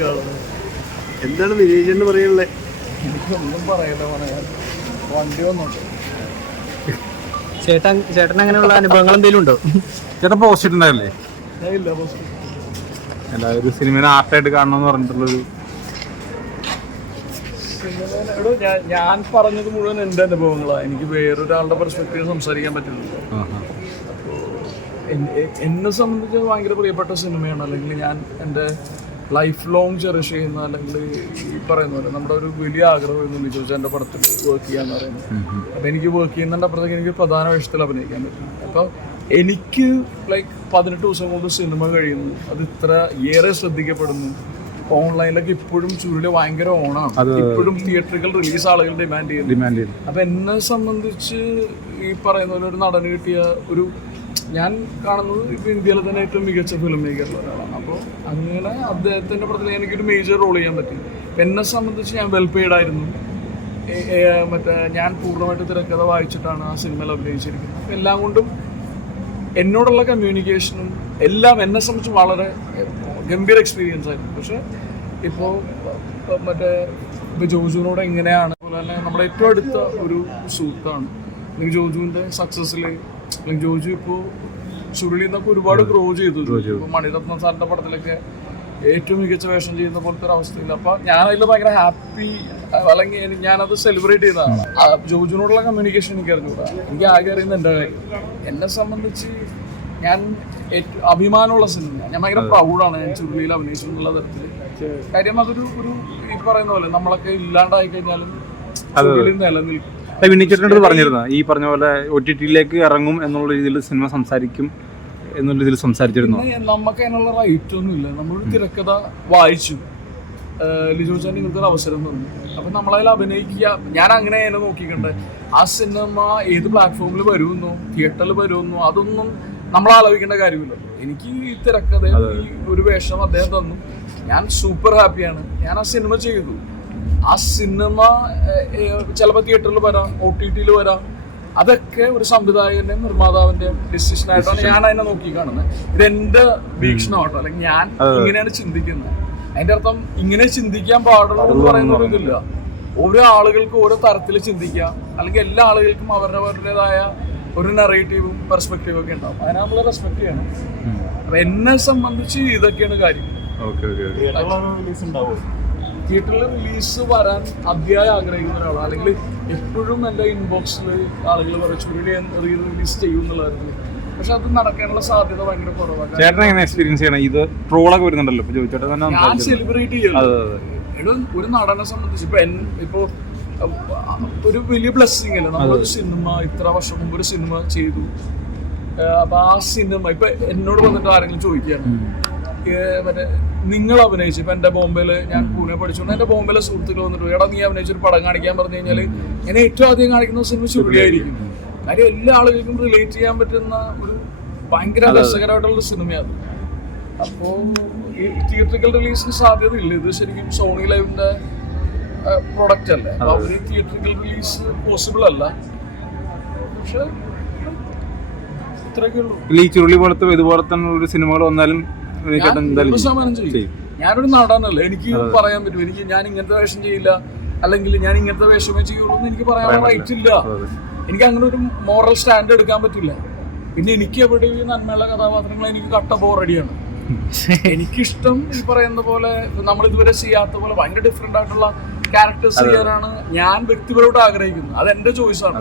നിൽക്കുകയാണ് എന്താണ് വിനീജ് പറയാനുള്ളത് എനിക്കൊന്നും പറയല്ല പറയാൻ വണ്ടി വന്നോട്ടെ. ചേട്ടൻ ചേട്ടൻ അങ്ങനെയുള്ള അനുഭവങ്ങൾ എന്തെങ്കിലും ഉണ്ടോ? ചേട്ടൻ പോസ്റ്റ് ഇട്ടുണ്ടായില്ലേ ഞാൻ ഇല്ല ബസ് എല്ലാവരും ഒരു സിനിമേനെ ആർട്ടായിട്ട് കാണണമെന്ന് പറഞ്ഞിട്ടുള്ളൊരു എടോ, ഞാൻ- പറഞ്ഞത് മുഴുവൻ എന്റെ അനുഭവങ്ങളാ. എനിക്ക് വേറൊരാളുടെ പെർസ്പെക്റ്റീവ് സംസാരിക്കാൻ പറ്റില്ല എന്നെ സംബന്ധിച്ച് ഭയങ്കര പ്രിയപ്പെട്ട സിനിമയാണ്. അല്ലെങ്കിൽ ഞാൻ എന്റെ ലൈഫ് ലോങ് ചെറിഷ് ചെയ്യുന്ന അല്ലെങ്കിൽ ഈ പറയുന്ന പോലെ നമ്മുടെ ഒരു വലിയ ആഗ്രഹമായിരുന്നു ലിജോ എന്റെ പടത്തിൽ വർക്ക് ചെയ്യാന്ന് പറയുന്നത്. അപ്പം എനിക്ക് വർക്ക് ചെയ്യുന്നതിന്റെ അപ്പുറത്തേക്ക് എനിക്ക് പ്രധാന വേഷത്തിൽ അഭിനയിക്കാൻ പറ്റും. അപ്പോൾ എനിക്ക് ലൈക്ക് പതിനെട്ട് ദിവസം കൊണ്ട് സിനിമ കഴിയുന്നു. അത് ഇത്ര ഏറെ ശ്രദ്ധിക്കപ്പെടുന്നു. ഓൺലൈനിലൊക്കെ ഇപ്പോഴും ചുരുളി ഭയങ്കര ഓണാണ് ഇപ്പോഴും തിയേറ്ററുകൾ റിലീസ് ആളുകൾ ഡിമാൻഡ് ചെയ്യുന്നു. അപ്പൊ എന്നെ സംബന്ധിച്ച് ഈ പറയുന്ന പോലെ ഒരു നടന് കിട്ടിയ ഒരു ഞാൻ കാണുന്നത് ഇപ്പൊ ഇന്ത്യയിലെ തന്നെ ഏറ്റവും മികച്ച ഫിലിം മേക്കറിൽ ഒരാളാണ്. അപ്പോൾ അങ്ങനെ അദ്ദേഹത്തിന്റെ എനിക്ക് ഒരു മേജർ റോൾ ചെയ്യാൻ പറ്റി. എന്നെ സംബന്ധിച്ച് ഞാൻ വെൽ പെയ്ഡ് ആയിരുന്നു. മറ്റേ ഞാൻ പൂർണമായിട്ട് തിരക്കഥ വായിച്ചിട്ടാണ് ആ സിനിമയിൽ അഭിനയിച്ചിരിക്കുന്നത്. എല്ലാം കൊണ്ടും എന്നോടുള്ള കമ്മ്യൂണിക്കേഷനും എല്ലാം എന്നെ സംബന്ധിച്ച് വളരെ ഗംഭീര എക്സ്പീരിയൻസ് ആയിരുന്നു. പക്ഷെ ഇപ്പോൾ മറ്റേ ഇപ്പോൾ ജോജുവിനോട് എങ്ങനെയാണ് അതുപോലെ തന്നെ നമ്മുടെ ഏറ്റവും അടുത്ത ഒരു സുഹൃത്താണ്. അല്ലെങ്കിൽ ജോജുവിന്റെ സക്സസ്സിൽ ജോജു ഇപ്പോൾ ചുരുളി നിന്നൊക്കെ ഒരുപാട് ഗ്രോ ചെയ്തു. ഇപ്പോൾ മണിരത്നം സാറിന്റെ പടത്തിലൊക്കെ ഏറ്റവും മികച്ച വേഷം ചെയ്യുന്ന പോലത്തെ ഒരു അവസ്ഥയില്ല അപ്പൊ ഞാൻ അതിൽ ഭയങ്കര ഹാപ്പി അല്ലെങ്കിൽ ഞാനത് സെലിബ്രേറ്റ് ചെയ്തതാണ്. ജോജുനോടുള്ള കമ്മ്യൂണിക്കേഷൻ എനിക്ക് അറിഞ്ഞൂടാ എനിക്ക് ആകെ അറിയുന്ന എന്റെ കാര്യം. എന്നെ സംബന്ധിച്ച് ഞാൻ അഭിമാനമുള്ള സിനിമ ഞാൻ ഭയങ്കര പ്രൗഡാണ് ഞാൻ ചുരുളിയിൽ അഭിനയിച്ചു എന്നുള്ള തരത്തിൽ കാര്യം അതൊരു ഒരു ഈ പറയുന്ന പോലെ നമ്മളൊക്കെ ഇല്ലാണ്ടായി കഴിഞ്ഞാലും നിലനിൽക്കും. വിന്നിച്ചേട്ടനോട് പറഞ്ഞിരുന്ന ഈ പറഞ്ഞ പോലെ ഒ ടി ടിയിലേക്ക് ഇറങ്ങും എന്നുള്ള രീതിയിൽ സിനിമ സംസാരിക്കും എന്നുള്ള രീതിയിൽ സംസാരിച്ചിരുന്നു? നമുക്ക് അതിനുള്ള റൈറ്റ് ഒന്നും ഇല്ല. നമ്മൾ തിരക്കഥ വായിച്ചു. ലിജോ ചാൻ ഇങ്ങനത്തെ ഒരു അവസരം തന്നു. അപ്പൊ നമ്മളതിൽ അഭിനയിക്കുക. ഞാൻ അങ്ങനെ തന്നെ നോക്കിക്കണ്ടേ. ആ സിനിമ ഏത് പ്ലാറ്റ്ഫോമിൽ വരുമെന്നോ തിയേറ്ററിൽ വരുമെന്നോ അതൊന്നും നമ്മൾ ആലോചിക്കേണ്ട കാര്യമില്ല. എനിക്ക് ഈ തിരക്കഥ ഒരു വേഷം അദ്ദേഹം തന്നു. ഞാൻ സൂപ്പർ ഹാപ്പിയാണ് ഞാൻ ആ സിനിമ ചെയ്തു. ആ സിനിമ ചിലപ്പോൾ തിയേറ്ററിൽ വരാം ഒ ടി ടിയിൽ വരാം. അതൊക്കെ ഒരു സംവിധായകന്റെയും നിർമ്മാതാവിന്റെയും ഡിസിഷൻ ആയിട്ടാണ് ഞാൻ അതിനെ നോക്കി കാണുന്നത് ഇത് എന്റെ വീക്ഷണമാട്ടോ. അല്ലെങ്കിൽ ഞാൻ ഇങ്ങനെയാണ് ചിന്തിക്കുന്നത് അതിന്റെ അർത്ഥം ഇങ്ങനെ ചിന്തിക്കാൻ പാടുള്ളൂ എന്ന് പറയുന്ന ഇതില്ല. ഓരോ ആളുകൾക്ക് ഓരോ തരത്തിൽ ചിന്തിക്കാം അല്ലെങ്കിൽ എല്ലാ ആളുകൾക്കും അവരുടെ അവരുടേതായ ഒരു നെറേറ്റീവും പെർസ്പെക്റ്റീവും ഒക്കെ ഉണ്ടാവും. അതിനെ നമ്മൾ റെസ്പെക്ട് ചെയ്യണം. അപ്പൊ എന്നെ സംബന്ധിച്ച് ഇതൊക്കെയാണ് കാര്യം. Okay okay okay. തിയേറ്ററിൽ റിലീസ് വരാൻ അതിയായി ആഗ്രഹിക്കുന്ന ഒരാളാണ്. അല്ലെങ്കിൽ എപ്പോഴും എന്റെ ഇൻബോക്സിൽ ആളുകൾ പറയും ചുരുളി റീ റിലീസ് ചെയ്യും എന്നുള്ളതായിരുന്നു. പക്ഷെ അത് നടക്കാനുള്ള സാധ്യത ഭയങ്കര കുറവാണ് ചേട്ടൻ എങ്ങനെ എക്സ്പീരിയൻസ് ചെയ്യണം? ഇത് ട്രോളൊക്കെ വരുന്നുണ്ടല്ലോ. ഇപ്പൊ ചോദിച്ചേട്ടൻ തന്നെ ഞാൻ. സെലിബ്രേറ്റ് ചെയ്യുന്നു അതെ അതെ എടോ ഒരു നടനെ സംബന്ധിച്ച് ഇപ്പൊ ഇപ്പോ ഒരു വലിയ ബ്ലെസ്സിങ് അല്ലേ? നമ്മളൊരു സിനിമ ഇത്ര വർഷം മുമ്പ് ഒരു സിനിമ ചെയ്തു. അപ്പൊ ആ സിനിമ ഇപ്പൊ എന്നോട് വന്നിട്ട് ആരെങ്കിലും ചോദിക്കുകയാണ്. മറ്റേ നിങ്ങൾ അഭിനയിച്ചു ഇപ്പൊ എന്റെ ബോംബെയിൽ ഞാൻ പൂനെ പഠിച്ചുകൊണ്ട് എന്റെ ബോംബെയിലെ സുഹൃത്തുക്കൾ വന്നിട്ട് എടാ നീ അഭിനയിച്ച ഒരു പടം കാണിക്കാൻ പറഞ്ഞു കഴിഞ്ഞാൽ ഞാൻ ഏറ്റവും ആദ്യം കാണിക്കുന്ന സിനിമ ചുരുളിയായിരിക്കും കാര്യം എല്ലാ ആളുകൾക്കും റിലേറ്റ് ചെയ്യാൻ പറ്റുന്ന ഒരു ഭയങ്കര രസകരമായിട്ടുള്ള സിനിമയാണ്. അപ്പോ ഈ തിയേറ്ററിക്കൽ റിലീസിന് സാധ്യത ഇല്ല ഇത് ശരിക്കും സോണി ലൈവിന്റെ പ്രൊഡക്റ്റ് അല്ലേ? അവർ തിയേറ്ററിക്കൽ റിലീസ് പോസിബിൾ അല്ല. പക്ഷെ ഇത്രയൊക്കെ ഉള്ളൂ. ഈ ചുരുളി പോലത്തെ ഇതുപോലെ തന്നെ ഒരു സിനിമകൾ വന്നാലും ശതമാനം ചെയ്യും. ഞാനൊരു നടനല്ലേ? എനിക്ക് പറയാൻ പറ്റും. എനിക്ക് ഞാൻ ഇങ്ങനത്തെ വേഷം ചെയ്യില്ല. അല്ലെങ്കിൽ ഞാൻ ഇങ്ങനത്തെ വേഷമേ ചെയ്യുള്ളൂ എന്ന് എനിക്ക് പറയാൻ റൈറ്റ് ഇല്ല എനിക്ക് അങ്ങനെ ഒരു മോറൽ സ്റ്റാൻഡ് എടുക്കാൻ പറ്റില്ല. പിന്നെ എനിക്ക് എവിടെ ഈ നന്മയുള്ള കഥാപാത്രങ്ങൾ എനിക്ക് കട്ട ബോറടിയാണ് എനിക്കിഷ്ടം ഈ പറയുന്ന പോലെ നമ്മൾ ഇതുവരെ ചെയ്യാത്ത പോലെ ഭയങ്കര ഡിഫറെന്റ് ആയിട്ടുള്ള ക്യാരക്ടേഴ്സ് ചെയ്യാനാണ് ഞാൻ വ്യക്തിപരമായിട്ട് ആഗ്രഹിക്കുന്നത്. അത് എന്റെ ചോയ്സാണ്